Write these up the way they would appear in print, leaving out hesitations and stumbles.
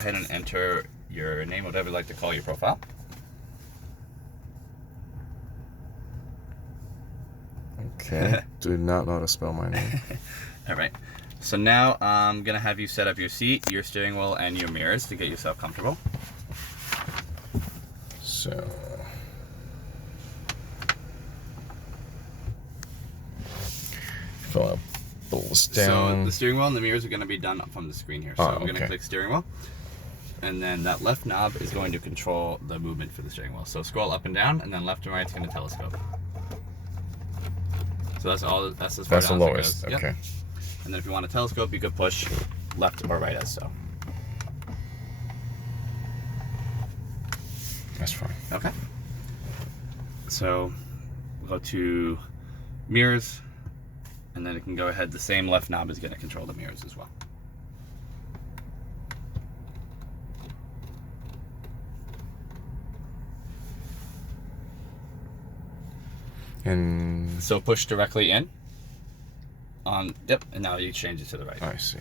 Go ahead and enter your name, whatever you'd like to call your profile. Okay. Do not know how to spell my name. All right. So now I'm going to have you set up your seat, your steering wheel, and your mirrors to get yourself comfortable. So, fill up this down. So the steering wheel and the mirrors are going to be done from the screen here. So I'm going to click steering wheel. And then that left knob is going to control the movement for the steering wheel. So scroll up and down, and then left and right is going to telescope. So that's all. That's as far That's the down as it lowest. goes. Okay. Yep. And then if you want to telescope, you could push left or right as so. That's fine. Okay. So we'll go to mirrors, and then it can go ahead. The same left knob is going to control the mirrors as well. And So push directly in. Yep, and now you change it to the right. I see.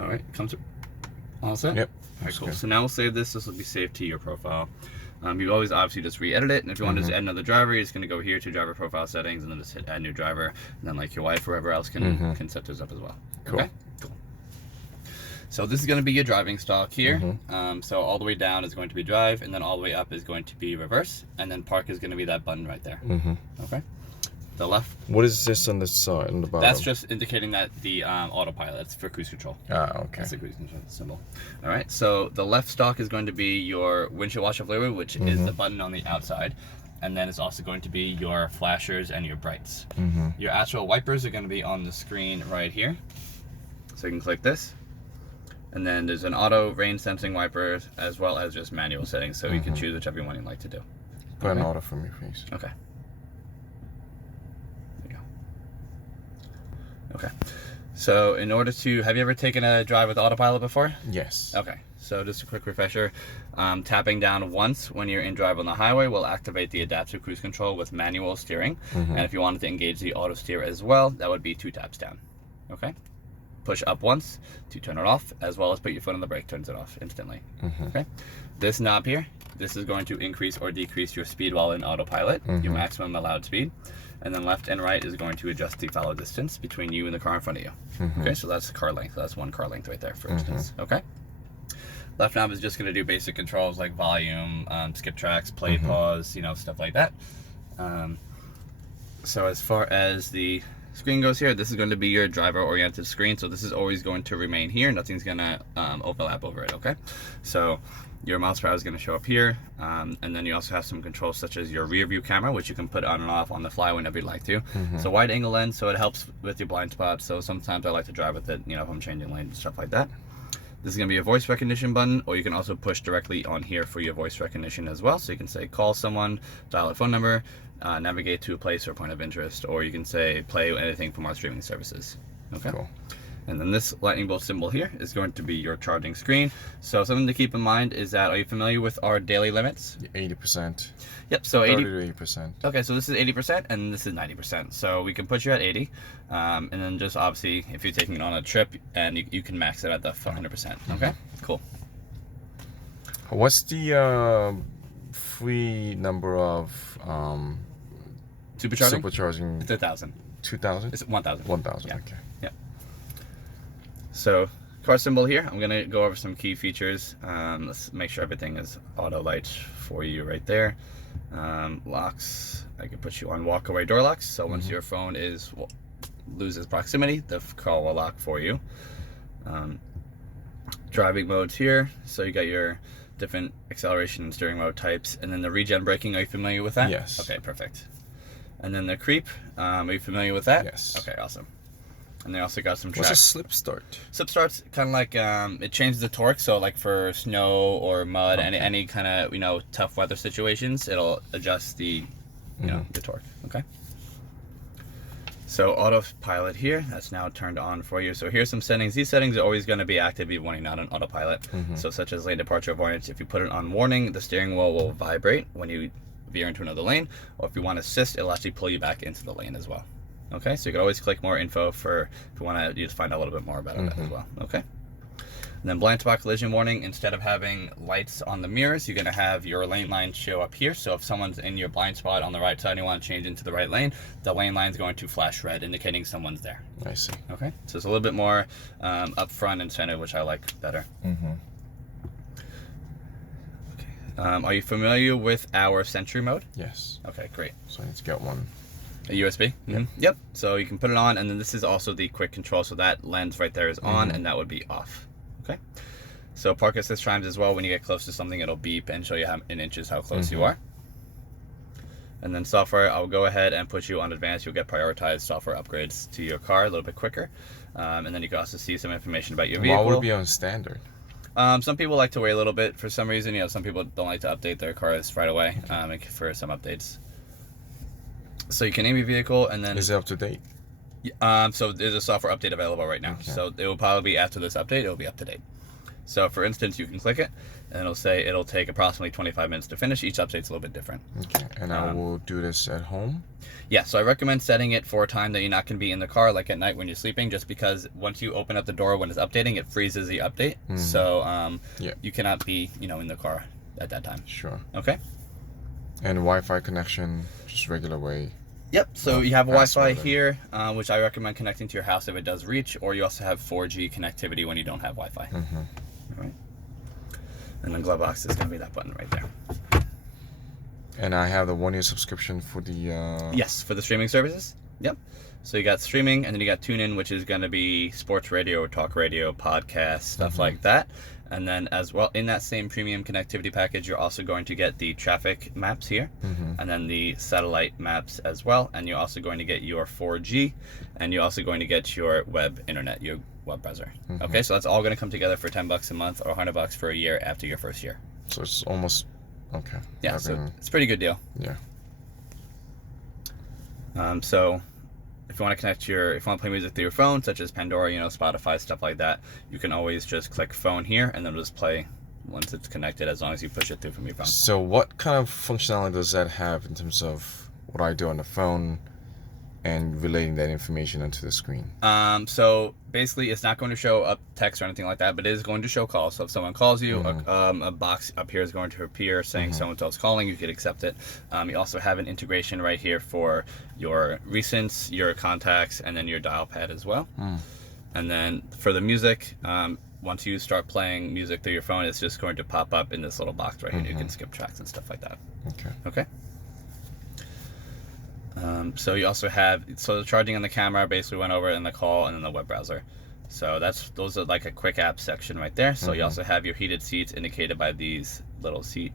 All right, comes all set? Yep. All right, cool. So now we'll save this. This will be saved to your profile. You always obviously just re-edit it, and if you want to just add another driver, you're just going to go here to driver profile settings, and then just hit add new driver, and then like your wife or whoever else can set those up as well. Cool. Okay? Cool. So this is going to be your driving stock here. So all the way down is going to be drive, and then all the way up is going to be reverse, and then park is going to be that button right there. Okay. The left. What is this on the side, on the bottom? That's just indicating that the autopilot. It's for cruise control. Ah, okay. That's the cruise control symbol. All right. So the left stock is going to be your windshield washer fluid, which is the button on the outside, and then it's also going to be your flashers and your brights. Your actual wipers are going to be on the screen right here. So you can click this, and then there's an auto rain sensing wiper as well as just manual settings. So you can choose whichever one you'd like to do. Put an order for me, please. Okay. Okay, so in order to, have you ever taken a drive with autopilot before? Yes. Okay, so just a quick refresher. Tapping down once when you're in drive on the highway will activate the adaptive cruise control with manual steering. And if you wanted to engage the auto steer as well, that would be 2 taps down. Okay, push up once to turn it off, as well as put your foot on the brake, turns it off instantly. Okay, this knob here, this is going to increase or decrease your speed while in autopilot, your maximum allowed speed. And then left and right is going to adjust the follow distance between you and the car in front of you. Okay, so that's the car length. That's one car length right there, for instance. Okay. Left knob is just going to do basic controls like volume, skip tracks, play, pause, you know, stuff like that. So as far as the screen goes here, this is going to be your driver-oriented screen. So this is always going to remain here. Nothing's going to overlap over it. Okay. So your miles per hour is going to show up here, and then you also have some controls such as your rear view camera, which you can put on and off on the fly whenever you'd like to. It's a wide angle lens, so it helps with your blind spot. So sometimes I like to drive with it, you know, if I'm changing lanes and stuff like that. This is going to be a voice recognition button, or you can also push directly on here for your voice recognition as well. So you can say call someone, dial a phone number, navigate to a place or point of interest, or you can say play anything from our streaming services. Okay. Cool. And then this lightning bolt symbol here is going to be your charging screen. So something to keep in mind is that, are you familiar with our daily limits? 80%. Yep, so 30 to 80%. Okay, so this is 80% and this is 90%. So we can put you at 80. And then just obviously, if you're taking it on a trip, and you can max it at the 100%. Okay, cool. What's the free number of supercharging? It's 1,000. 2,000? It's 1,000. 1,000, yeah. okay. Yeah. So car symbol here, I'm gonna go over some key features. Let's make sure everything is auto lights for you right there. Locks, I can put you on walk-away door locks. So once your phone loses proximity, the car will lock for you. Driving modes here. So you got your different acceleration and steering mode types, and then the regen braking. Are you familiar with that? Yes. Okay, perfect. And then the creep. Are you familiar with that? Yes. Okay, awesome. And they also got some What's a slip start? Slip start's kind of like it changes the torque. So like for snow or mud, any kind of, you know, tough weather situations, it'll adjust the you know, the torque. Okay. So autopilot here, that's now turned on for you. So here's some settings. These settings are always going to be active even when you're not on autopilot. So such as lane departure avoidance, if you put it on warning, the steering wheel will vibrate when you veer into another lane, or if you want assist, it'll actually pull you back into the lane as well. Okay, so you can always click more info for if you want to just find out a little bit more about it as well. Okay. And then blind spot collision warning, instead of having lights on the mirrors, you're going to have your lane line show up here. So if someone's in your blind spot on the right side and you want to change into the right lane, the lane line is going to flash red, indicating someone's there. I see. Okay, so it's a little bit more upfront and center, which I like better. Okay. Are you familiar with our Sentry mode? Yes. Okay, great. So I need to get one. A USB? Yep. So you can put it on, and then this is also the quick control. So that lens right there is on, and that would be off. Okay. So park assist chimes as well. When you get close to something, it'll beep and show you in inches how close you are. And then software, I'll go ahead and put you on advanced. You'll get prioritized software upgrades to your car a little bit quicker. And then you can also see some information about your vehicle. Why would it be on standard? Some people like to wait a little bit for some reason. You know, some people don't like to update their cars right away for some updates. So you can name your vehicle, and then Is it up to date? so there's a software update available right now. Okay. So it will probably be after this update, it'll be up to date. So for instance, you can click it, and it'll say it'll take approximately 25 minutes to finish. Each update's a little bit different. Okay. And I will do this at home? Yeah, so I recommend setting it for a time that you're not going to be in the car, like at night when you're sleeping, just because once you open up the door when it's updating, it freezes the update. So you cannot be, in the car at that time. Sure. Okay? And Wi-Fi connection, just regular way? Yep, so you have Password. Wi-Fi here, which I recommend connecting to your house if it does reach, or you also have 4G connectivity when you don't have Wi-Fi. All right. And then glove box is going to be that button right there. And I have the 1-year subscription for the... Yes, for the streaming services. Yep. So you got streaming, and then you got TuneIn, which is going to be sports radio, talk radio, podcast, stuff like that. And then as well, in that same premium connectivity package, you're also going to get the traffic maps here, and then the satellite maps as well. And you're also going to get your 4G, and you're also going to get your web internet, your web browser. Okay, so that's all going to come together for $10 a month or $100 for a year after your first year. So it's almost... Okay. Yeah, so it's a pretty good deal. Yeah. So if you want to if you want to play music through your phone, such as Pandora, Spotify, stuff like that, you can always just click phone here, and then it'll just play once it's connected, as long as you push it through from your phone. So what kind of functionality does that have in terms of what I do on the phone and relating that information onto the screen? So basically, it's not going to show up text or anything like that, but it is going to show calls. So if someone calls you, a box up here is going to appear saying so-and-so's calling. You could accept it. You also have an integration right here for your recents, your contacts, and then your dial pad as well. And then for the music, once you start playing music through your phone, it's just going to pop up in this little box right here. You can skip tracks and stuff like that. Okay. So you also have, the charging on the camera basically went over in the call, and then the web browser. So those are like a quick app section right there. So you also have your heated seats indicated by these little seat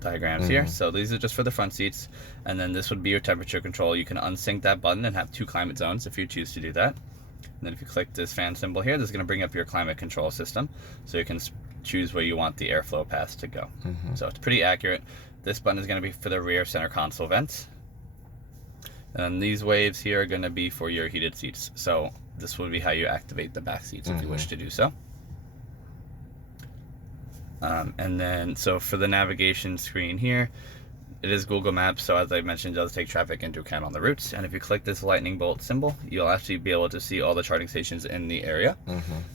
diagrams here. So these are just for the front seats, and then this would be your temperature control. You can unsync that button and have 2 climate zones if you choose to do that. And then if you click this fan symbol here, this is going to bring up your climate control system, so you can choose where you want the airflow paths to go. So it's pretty accurate. This button is going to be for the rear center console vents. And these waves here are going to be for your heated seats. So this would be how you activate the back seats if you wish to do so. And then, so for the navigation screen here, it is Google Maps. So as I mentioned, it does take traffic into account on the routes. And if you click this lightning bolt symbol, you'll actually be able to see all the charging stations in the area.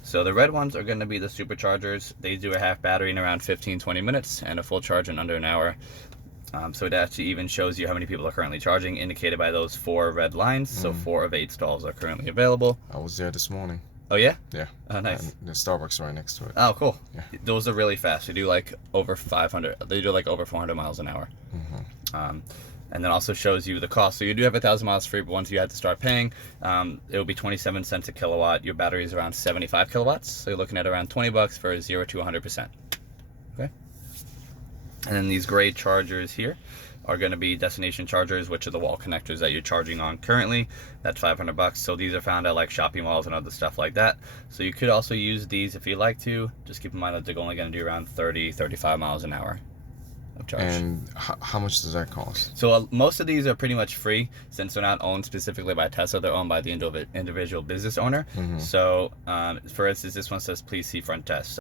So the red ones are going to be the superchargers. They do a half battery in around 15-20 minutes and a full charge in under an hour. So it actually even shows you how many people are currently charging, indicated by those 4 red lines. So 4 of 8 stalls are currently available. I was there this morning. Oh yeah? Yeah. Oh, nice. And the Starbucks right next to it. Oh, cool. Yeah. Those are really fast. They do like over 500. They do like over 400 miles an hour. And then also shows you the cost. So you do have 1,000 miles free, but once you have to start paying, it will be 27 cents a kilowatt. Your battery is around 75 kilowatts. So you're looking at around $20 for 0 to 100%. Okay. And then these gray chargers here are going to be destination chargers, which are the wall connectors that you're charging on currently. That's $500. So these are found at like shopping malls and other stuff like that. So you could also use these if you like to. Just keep in mind that they're only going to do around 30-35 miles an hour. of charge. And how much does that cost? So most of these are pretty much free since they're not owned specifically by Tesla. They're owned by the individual business owner. So for instance, this one says, please see front desk.